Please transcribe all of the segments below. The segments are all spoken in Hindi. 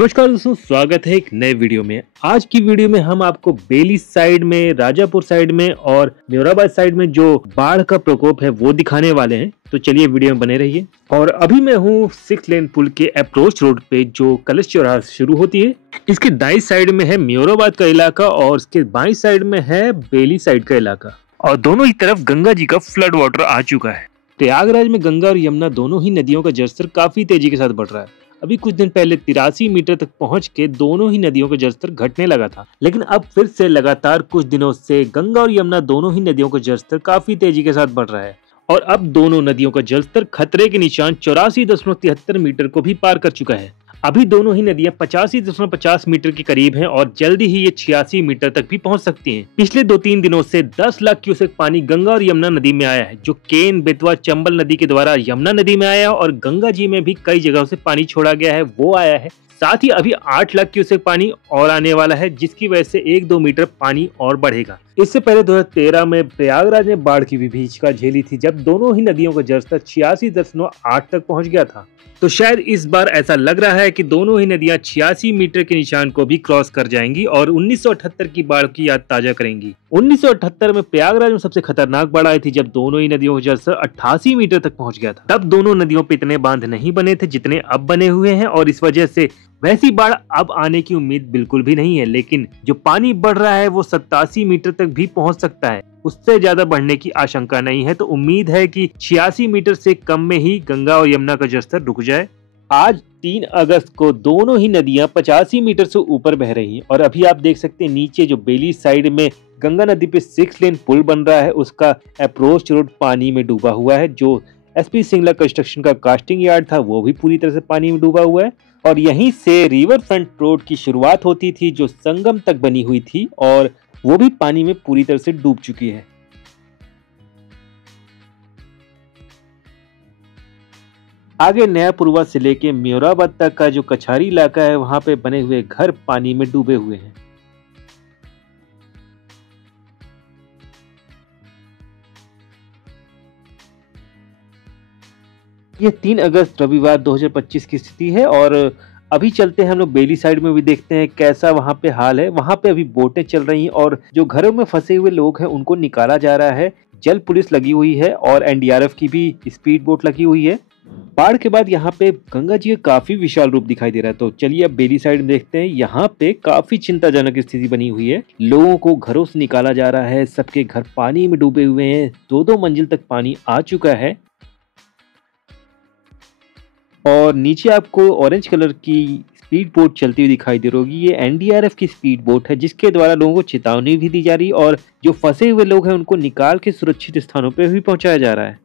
नमस्कार दोस्तों, स्वागत है एक नए वीडियो में। आज की वीडियो में हम आपको बेली साइड में, राजापुर साइड में और म्योराबाद साइड में जो बाढ़ का प्रकोप है वो दिखाने वाले हैं। तो चलिए वीडियो में बने रहिए। और अभी मैं हूँ 6 लेन पुल के अप्रोच रोड पे जो कलश चौराहा से शुरू होती है। इसके दाईं साइड में है म्योराबाद का इलाका और इसके बाईं साइड में है बेली साइड का इलाका, और दोनों ही तरफ गंगा जी का फ्लड वाटर आ चुका है। प्रयागराज में गंगा और यमुना दोनों ही नदियों का जलस्तर काफी तेजी के साथ बढ़ रहा है। अभी कुछ दिन पहले 83 मीटर तक पहुंच के दोनों ही नदियों का जलस्तर घटने लगा था, लेकिन अब फिर से लगातार कुछ दिनों से गंगा और यमुना दोनों ही नदियों का जलस्तर काफी तेजी के साथ बढ़ रहा है और अब दोनों नदियों का जलस्तर खतरे के निशान 84.73 मीटर को भी पार कर चुका है। अभी दोनों ही नदियां 85.50 मीटर के करीब हैं और जल्दी ही ये 86 मीटर तक भी पहुंच सकती हैं। पिछले 2-3 दिनों से 10 लाख क्यूसेक पानी गंगा और यमुना नदी में आया है, जो केन, बेतवा, चंबल नदी के द्वारा यमुना नदी में आया और गंगा जी में भी कई जगहों से पानी छोड़ा गया है वो आया है। साथ ही अभी 8 लाख क्यूसेक पानी और आने वाला है, जिसकी वजह से 1-2 मीटर पानी और बढ़ेगा। इससे पहले 2013 में प्रयागराज ने बाढ़ की विभीषिका झेली थी, जब दोनों ही नदियों का जलस्तर 86.8 तक पहुंच गया था। तो शायद इस बार ऐसा लग रहा है कि दोनों ही नदियां 86 मीटर के निशान को भी क्रॉस कर जाएंगी और 1978 की बाढ़ की याद ताजा करेंगी। 1978 में प्रयागराज में सबसे खतरनाक बाढ़ आई थी, जब दोनों ही नदियों का जलस्तर 88 मीटर तक पहुंच गया था। तब दोनों नदियों पे इतने बांध नहीं बने थे जितने अब बने हुए हैं और इस वजह से वैसी बाढ़ अब आने की उम्मीद बिल्कुल भी नहीं है। लेकिन जो पानी बढ़ रहा है वो 87 मीटर तक भी पहुंच सकता है, उससे ज्यादा बढ़ने की आशंका नहीं है। तो उम्मीद है कि 86 मीटर से कम में ही गंगा और यमुना का जलस्तर रुक जाए। आज 3 अगस्त को दोनों ही नदियां 85 मीटर से ऊपर बह रही हैं और अभी आप देख सकते हैं नीचे जो बेली साइड में गंगा नदी पे 6 लेन पुल बन रहा है, उसका अप्रोच रोड पानी में डूबा हुआ है। जो एसपी सिंगला कंस्ट्रक्शन का कास्टिंग यार्ड था वो भी पूरी तरह से पानी में डूबा हुआ है और यहीं से रिवर फ्रंट रोड की शुरुआत होती थी जो संगम तक बनी हुई थी और वो भी पानी में पूरी तरह से डूब चुकी है। आगे नयापुरवा से लेके म्योराबाद तक का जो कछारी इलाका है वहां पे बने हुए घर पानी में डूबे हुए हैं। ये 3 अगस्त रविवार 2025 की स्थिति है और अभी चलते हैं हम लोग बेली साइड में भी देखते हैं कैसा वहां पे हाल है। वहां पे अभी बोटें चल रही हैं और जो घरों में फंसे हुए लोग हैं उनको निकाला जा रहा है। जल पुलिस लगी हुई है और एनडीआरएफ की भी स्पीड बोट लगी हुई है। बाढ़ के बाद यहाँ पे गंगा जी का काफी विशाल रूप दिखाई दे रहा है। तो चलिए अब बेली साइड में देखते हैं। यहाँ पे काफी चिंताजनक स्थिति बनी हुई है। लोगों को घरों से निकाला जा रहा है, सबके घर पानी में डूबे हुए हैं, 2-2 मंजिल तक पानी आ चुका है और नीचे आपको ऑरेंज कलर की स्पीड बोट चलती हुई दिखाई दे रही होगी। ये एनडीआरएफ की स्पीड बोट है जिसके द्वारा लोगों को चेतावनी भी दी जा रही है और जो फंसे हुए लोग हैं उनको निकाल के सुरक्षित स्थानों पर भी पहुंचाया जा रहा है।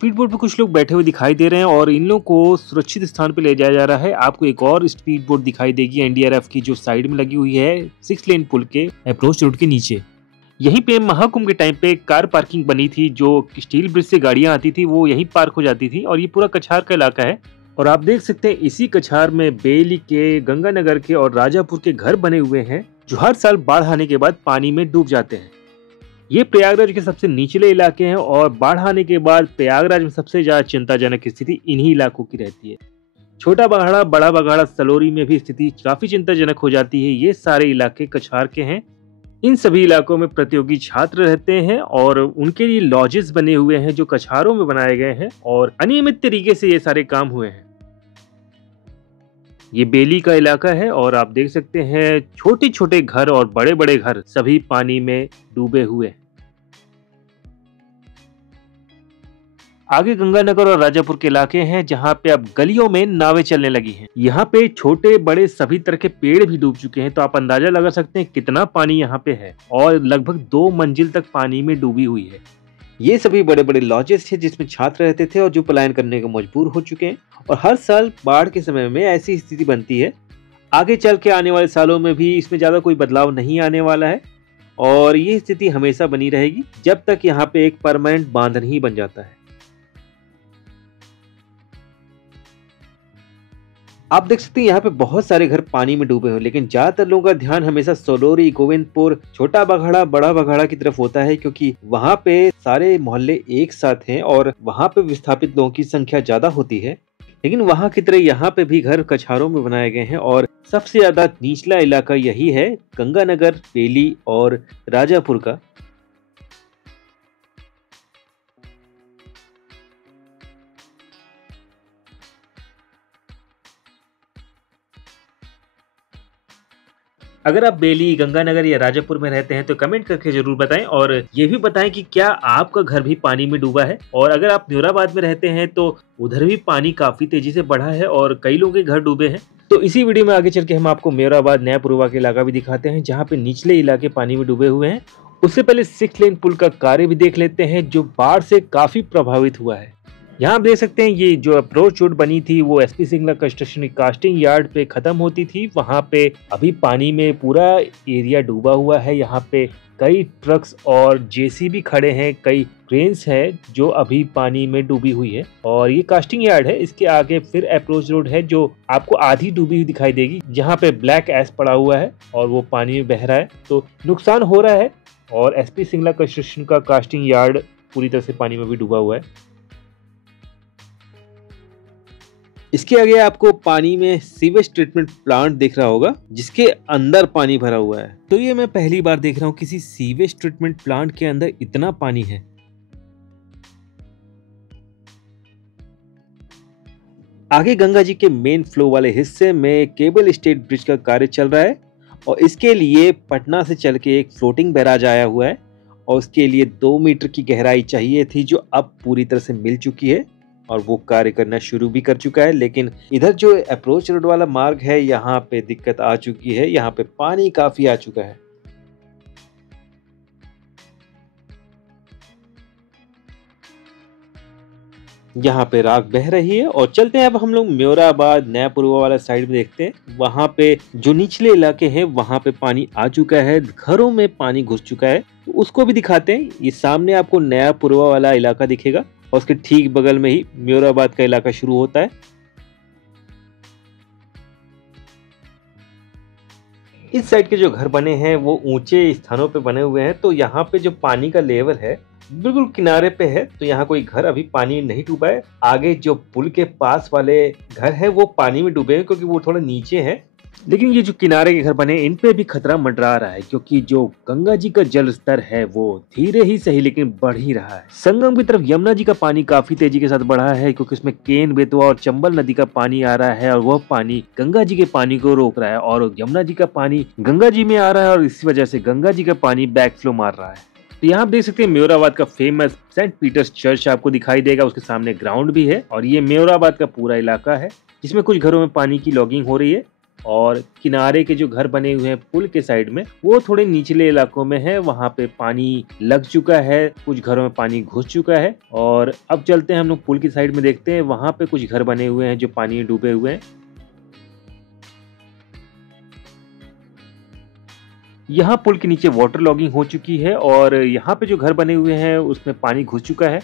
स्पीड बोट पे कुछ लोग बैठे हुए दिखाई दे रहे हैं और इन लोगों को सुरक्षित स्थान पे ले जाया जा रहा है। आपको एक और स्पीड बोट दिखाई देगी एनडीआरएफ की जो साइड में लगी हुई है 6 लेन पुल के अप्रोच रोड के नीचे। यहीं पे महाकुंभ के टाइम पे कार पार्किंग बनी थी, जो स्टील ब्रिज से गाड़ियां आती थी वो यहीं पार्क हो जाती थी और ये पूरा कछार का इलाका है। और आप देख सकते हैं इसी कछार में बेली के, गंगानगर के और राजापुर के घर बने हुए हैं जो हर साल बाढ़ आने के बाद पानी में डूब जाते हैं। ये प्रयागराज के सबसे निचले इलाके हैं और बाढ़ आने के बाद प्रयागराज में सबसे ज्यादा चिंताजनक स्थिति इन्हीं इलाकों की रहती है। छोटा बघाड़ा, बड़ा बघाड़ा, सलोरी में भी स्थिति काफी चिंताजनक हो जाती है। ये सारे इलाके कछार के हैं। इन सभी इलाकों में प्रतियोगी छात्र रहते हैं और उनके लिए लॉजेस बने हुए हैं जो कछारों में बनाए गए हैं और अनियमित तरीके से ये सारे काम हुए हैं। ये बेली का इलाका है और आप देख सकते हैं छोटे छोटे घर और बड़े बड़े घर सभी पानी में डूबे हुए हैं। आगे गंगानगर और राजापुर के इलाके हैं जहां पे अब गलियों में नावें चलने लगी हैं। यहाँ पे छोटे बड़े सभी तरह के पेड़ भी डूब चुके हैं, तो आप अंदाजा लगा सकते हैं कितना पानी यहाँ पे है और लगभग 2 मंजिल तक पानी में डूबी हुई है। ये सभी बड़े बड़े लॉजेस थे जिसमें छात्र रहते थे और जो पलायन करने को मजबूर हो चुके हैं और हर साल बाढ़ के समय में ऐसी स्थिति बनती है। आगे चल के आने वाले सालों में भी इसमें ज्यादा कोई बदलाव नहीं आने वाला है और ये स्थिति हमेशा बनी रहेगी जब तक यहाँ पे एक परमानेंट बांध नहीं बन जाता है। आप देख सकते हैं यहाँ पे बहुत सारे घर पानी में डूबे हुए, लेकिन ज्यादातर लोगों का ध्यान हमेशा सोलोरी, गोविंदपुर, छोटा बघाड़ा, बड़ा बघाड़ा की तरफ होता है, क्योंकि वहाँ पे सारे मोहल्ले एक साथ हैं और वहाँ पे विस्थापित लोगों की संख्या ज्यादा होती है। लेकिन वहाँ की तरह यहाँ पे भी घर कछारों में बनाए गए हैं और सबसे ज्यादा निचला इलाका यही है गंगानगर, बेली और राजापुर का। अगर आप बेली, गंगानगर या राजापुर में रहते हैं तो कमेंट करके जरूर बताएं और ये भी बताएं कि क्या आपका घर भी पानी में डूबा है। और अगर आप म्योराबाद में रहते हैं तो उधर भी पानी काफी तेजी से बढ़ा है और कई लोगों के घर डूबे हैं। तो इसी वीडियो में आगे चल के हम आपको म्योराबाद, नयापुरवा के इलाका भी दिखाते हैं जहाँ पे निचले इलाके पानी में डूबे हुए हैं। उससे पहले 6 लेन पुल का कार्य भी देख लेते हैं जो बाढ़ से काफी प्रभावित हुआ है। यहाँ आप देख सकते हैं ये जो अप्रोच रोड बनी थी वो SP Singla construction casting yard पे खत्म होती थी, वहाँ पे अभी पानी में पूरा एरिया डूबा हुआ है। यहाँ पे कई ट्रक्स और जेसीबी खड़े हैं, कई क्रेन्स हैं जो अभी पानी में डूबी हुई है। और ये कास्टिंग यार्ड है, इसके आगे फिर अप्रोच रोड है जो आपको आधी डूबी हुई दिखाई देगी, जहाँ पे ब्लैक ऐश पड़ा हुआ है और वो पानी में बह रहा है, तो नुकसान हो रहा है। और एसपी सिंगला कंस्ट्रक्शन का कास्टिंग यार्ड पूरी तरह से पानी में भी डूबा हुआ है। इसके आगे आपको पानी में सीवेज ट्रीटमेंट प्लांट दिख रहा होगा जिसके अंदर पानी भरा हुआ है। तो ये मैं पहली बार देख रहा हूँ किसी सीवेज ट्रीटमेंट प्लांट के अंदर इतना पानी है। आगे गंगा जी के मेन फ्लो वाले हिस्से में केबल स्टेट ब्रिज का कार्य चल रहा है और इसके लिए पटना से चल के एक फ्लोटिंग बैराज आया हुआ है और उसके लिए 2 मीटर की गहराई चाहिए थी जो अब पूरी तरह से मिल चुकी है और वो कार्य करना शुरू भी कर चुका है। लेकिन इधर जो अप्रोच रोड वाला मार्ग है यहाँ पे दिक्कत आ चुकी है, यहाँ पे पानी काफी आ चुका है। यहाँ पे राख बह रही है और चलते हैं अब हम लोग म्योराबाद, नयापुरवा वाला साइड में देखते हैं। वहाँ पे जो निचले इलाके हैं वहाँ पे पानी आ चुका है, घरों में पानी घुस चुका है, तो उसको भी दिखाते हैं। ये सामने आपको नयापुरवा वाला इलाका दिखेगा और उसके ठीक बगल में ही म्योराबाद का इलाका शुरू होता है। इस साइड के जो घर बने हैं वो ऊंचे स्थानों पे बने हुए हैं, तो यहाँ पे जो पानी का लेवल है बिल्कुल किनारे पे है, तो यहाँ कोई घर अभी पानी नहीं डूबा है। आगे जो पुल के पास वाले घर है वो पानी में डूबे हैं क्योंकि वो थोड़ा नीचे है। लेकिन ये जो किनारे के घर बने इन पे भी खतरा मंडरा रहा है क्योंकि जो गंगा जी का जल स्तर है वो धीरे ही सही लेकिन बढ़ ही रहा है। संगम की तरफ यमुना जी का पानी काफी तेजी के साथ बढ़ा है क्योंकि इसमें केन, बेतवा और चंबल नदी का पानी आ रहा है और वह पानी गंगा जी के पानी को रोक रहा है और यमुना जी का पानी गंगा जी में आ रहा है और इसी वजह से गंगा जी का पानी बैक फ्लो मार रहा है। तो यहाँ आप देख सकते हैं म्योराबाद का फेमस सेंट पीटर्स चर्च आपको दिखाई देगा, उसके सामने ग्राउंड भी है और ये म्योराबाद का पूरा इलाका है जिसमें कुछ घरों में पानी की लॉगिंग हो रही है और किनारे के जो घर बने हुए हैं पुल के साइड में वो थोड़े निचले इलाकों में है, वहाँ पे पानी लग चुका है, कुछ घरों में पानी घुस चुका है। और अब चलते हैं हम लोग पुल की साइड में देखते हैं, वहाँ पे कुछ घर बने हुए हैं जो पानी में डूबे हुए हैं। यहाँ पुल के नीचे वाटर लॉगिंग हो चुकी है और यहाँ पे जो घर बने हुए हैं उसमें पानी घुस चुका है।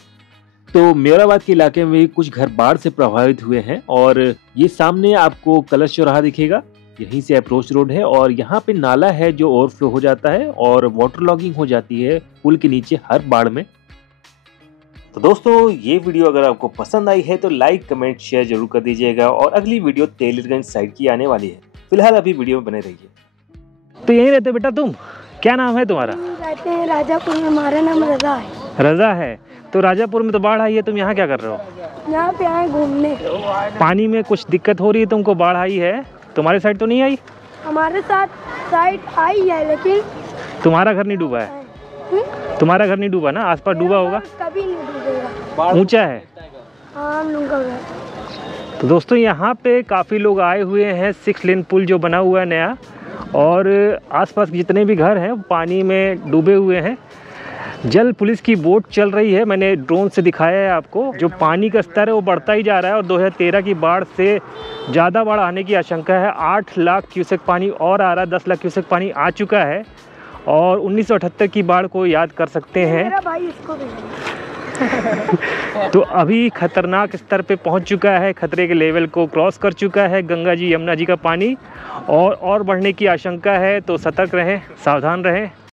तो म्योराबाद के इलाके में कुछ घर बाढ़ से प्रभावित हुए हैं और ये सामने आपको कलश चौराहा दिखेगा, यहीं से अप्रोच रोड है और यहाँ पे नाला है जो ओवरफ्लो हो जाता है और वाटर लॉगिंग हो जाती है पुल के नीचे हर बाढ़ में। तो दोस्तों ये वीडियो अगर आपको पसंद आई है तो लाइक, कमेंट, शेयर जरूर कर दीजिएगा और अगली वीडियो तेलिरगंज साइड की आने वाली है। फिलहाल अभी वीडियो में बने रहिए। तो यहीं रहते बेटा तुम? क्या नाम है तुम्हारा? रहते हैं राजापुर में, हमारा नाम रजा है। रजा है। तो राजापुर में तो बाढ़ आई है, तुम यहाँ क्या कर रहे हो? यहाँ पे आए घूमने। पानी में कुछ दिक्कत हो रही है तुमको? बाढ़ आई है तुम्हारे साइड तो नहीं आई? हमारे साथ साइड आई है लेकिन तुम्हारा घर नहीं डूबा है? तुम्हारा घर नहीं डूबा ना? आसपास डूबा होगा? कभी नहीं डूबेगा, ऊंचा है। हाँ हम लोग का घर। तो दोस्तों यहाँ पे काफ़ी लोग आए हुए हैं, 6 लेन पुल जो बना हुआ है नया और आसपास जितने भी घर हैं पानी में डूबे हुए हैं। जल पुलिस की बोट चल रही है, मैंने ड्रोन से दिखाया है आपको। जो पानी का स्तर है वो बढ़ता ही जा रहा है और 2013 की बाढ़ से ज़्यादा बाढ़ आने की आशंका है। 8 लाख क्यूसेक पानी और आ रहा है, 10 लाख क्यूसेक पानी आ चुका है और 1978 की बाढ़ को याद कर सकते हैं। मेरा भाई इसको भी तो अभी खतरनाक स्तर पे पहुंच चुका है, खतरे के लेवल को क्रॉस कर चुका है गंगा जी यमुना जी का पानी, और बढ़ने की आशंका है। तो सतर्क रहें, सावधान रहें।